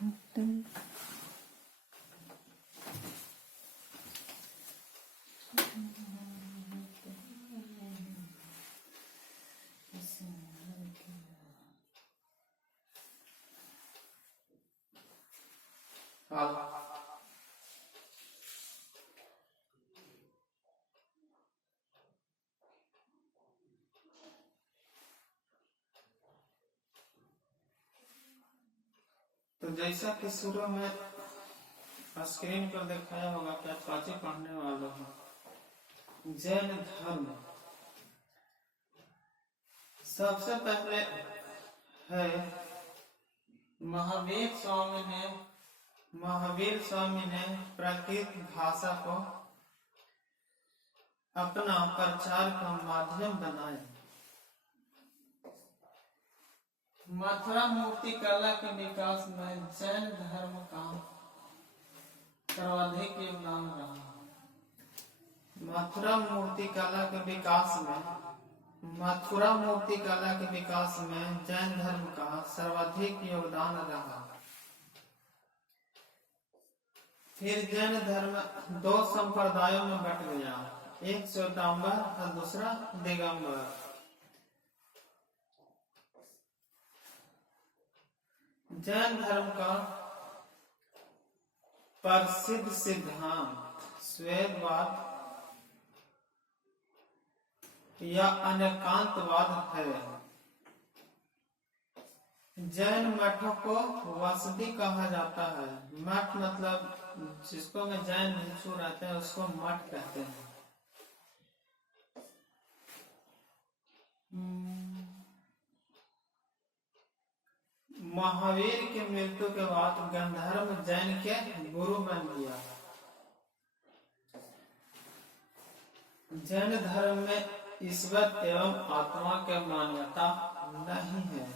तो जैसा कि शुरू में स्क्रीन पर दिखाया होगा कि पांचवी पढ़ने वालों हैं जैन धर्म। सबसे पहले है महावीर स्वामी ने प्राकृत भाषा को अपना प्रचार का माध्यम बनाया। मथुरा मूर्ति कला के विकास में जैन धर्म का सर्वाधिक योगदान रहा। मथुरा मूर्ति कला के विकास में जैन धर्म का सर्वाधिक योगदान रहा। फिर जैन धर्म दो संप्रदायों में बट गया, एक श्वेतांबर और दूसरा दिगंबर। जैन धर्म का प्रसिद्ध सिद्धांत श्वेतवाद या अनेकांतवाद है। जैन मठों को वसति कहा जाता है। मठ मतलब जिसको में जैन भिक्षु रहते हैं उसको मठ कहते हैं। महावीर की मृत्यु के बाद गंधर्व जैन के गुरु बन गया। जैन धर्म में ईश्वर एवं आत्मा के मान्यता नहीं है।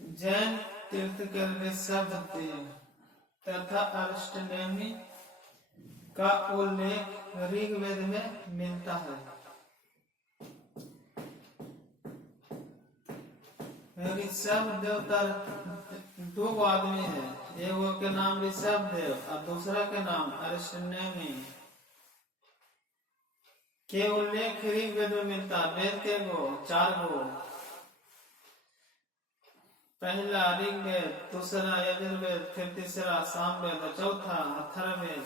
जैन तीर्थंकर ऋषभदेव तथा अरिष्टनेमी का उल्लेख ऋग्वेद में मिलता है। ऋषभदेव दो आदमी है, एगो के नाम ऋषभदेव और दूसरा के नाम अरिष्टनेमी के उल्लेख ऋग्वेद में मिलता है। वेद के चार गो, पहला ऋग्वेद, दूसरा यजुर्वेद, फिर तीसरा सामवेद और चौथा अथर्ववेद।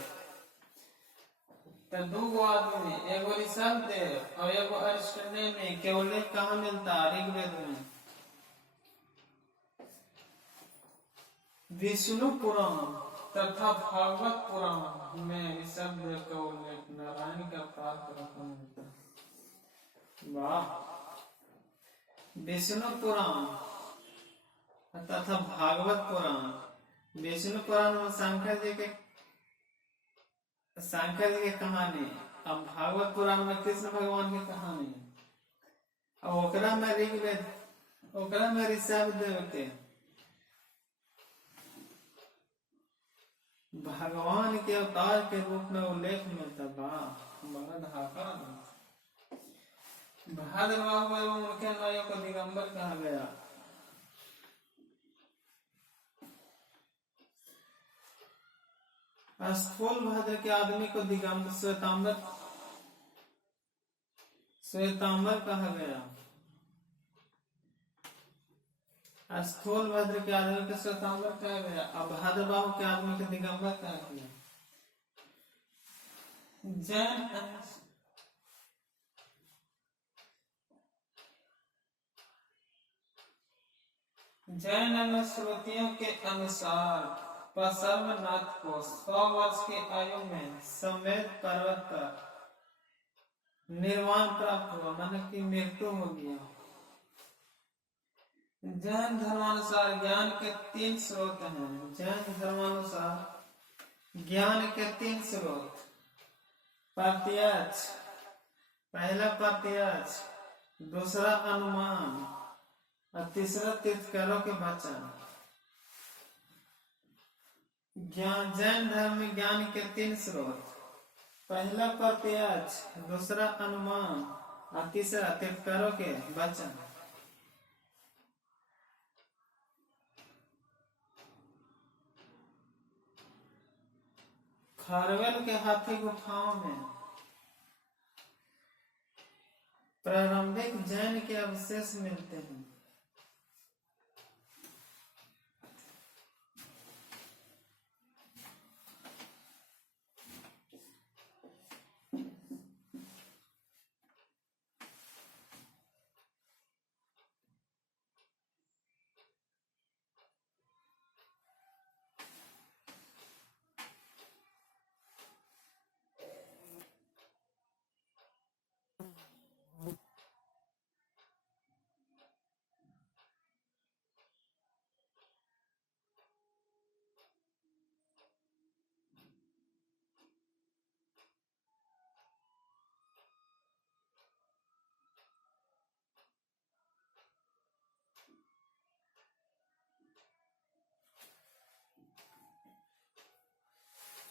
तो दो आदमी, एगो ऋषभदेव और एगो अरिष्टनेमी के उल्लेख कहाँ मिलता है? ऋग्वेद में। विष्णु पुराण तथा भागवत पुराण में ऋषभदेव का उल्लेख नारायण के अवतार पर मिलता है। वाह! विष्णु पुराण तथा भागवत पुराण। विष्णु पुराण में शंकर जी की कहानी, अब भागवत पुराण में कृष्ण भगवान की कहानी, अब ओकरा में ऋग्वेद, ओकरा में ऋषभदेव के भगवान के अवतार के रूप में उल्लेख मिलता। बड़ा धाका। भाद्रवा में उनके नायों को दिगंबर कहा गया। स्थूलभद्र के आदमी को दिगंबर श्वेतांबर कहा गया। स्थूलभद्र के आदमी को श्वेतांबर कहा गया। अब भाद्रबाहु के आदमी को दिगंबर कहा गया। जैन अनुश्रुतियों के अनुसार पर्वतनाथ को 100 वर्ष की आयु में समेत पर्वत पर निर्वाण प्राप्त हुआ, माने की मृत्यु हो गया। जैन धर्मानुसार ज्ञान के 3 स्रोत हैं। जैन धर्मानुसार ज्ञान के 3 स्रोत, प्रत्यक्ष, पहला प्रत्यक्ष, दूसरा अनुमान और तीसरा तीर्थंकरों के वचन। जैन धर्म में ज्ञान के 3 स्रोत, पहला प्रत्यक्ष, दूसरा अनुमान और तीसरा तीर्थंकरों के वचन। खारवेल के हाथी गुफाओं में प्रारंभिक जैन के अवशेष मिलते हैं।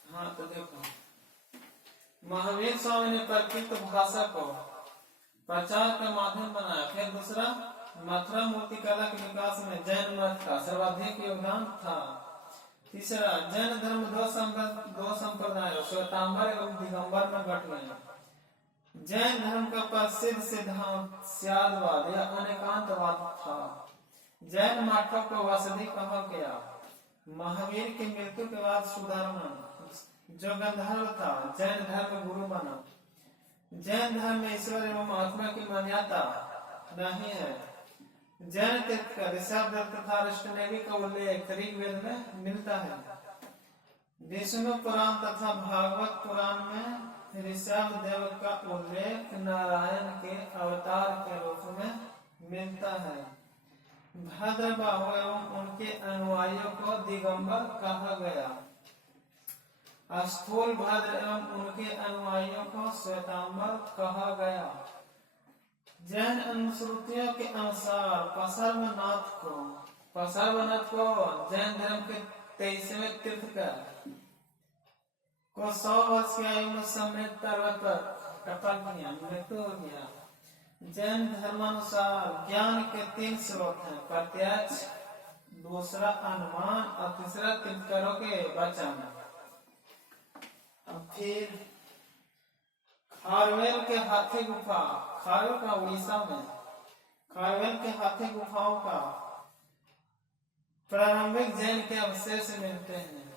हाँ तो देखो, महावीर स्वामी ने प्रकृत भाषा को प्रचार का माध्यम बनाया। फिर दूसरा, मथुरा मूर्तिकला के विकास में जैन मत का सर्वाधिक योगदान था। तीसरा, जैन धर्म दो संप्रदायों श्वेतांबर एवं दिगंबर में बट गए। जैन धर्म का प्रसिद्ध सिद्धांत स्यादवाद या अनेकांतवाद था। जैन मठों को वसति कहा गया। महावीर की मृत्यु के बाद सुधर्मा जो गंधर्व था जैन धर्म गुरु बना। जैन धर्म में ईश्वर एवं आत्मा की मान्यता नहीं है। जैन तीर्थंकर ऋषभदेव तथा अष्टनेमी का उल्लेख ऋग्वेद में मिलता है। विष्णु पुराण तथा भागवत पुराण में ऋषभदेव का उल्लेख नारायण के अवतार के रूप में मिलता है। भद्रबाहु एवं उनके अनुयायियों को दिगंबर कहा गया। स्थूल भद्र एवं उनके अनुयायियों को श्वेतांबर कहा गया। जैन अनुश्रुतियों के अनुसार पसर्वनाथ को जैन धर्म के 23वें तीर्थंकर को 100 वर्ष की आयु में समेत पर्वत पर कपल किया, मृत्यु हो गया। जैन धर्मानुसार ज्ञान के 3 स्रोत हैं, प्रत्यक्ष, दूसरा अनुमान और तीसरा तीर्थंकरों के वचन। फिर खारवेल के हाथी गुफा, खारवेल का उड़ीसा में खारवेल के हाथी गुफाओं का प्रारंभिक जैन के अवशेष मिलते हैं।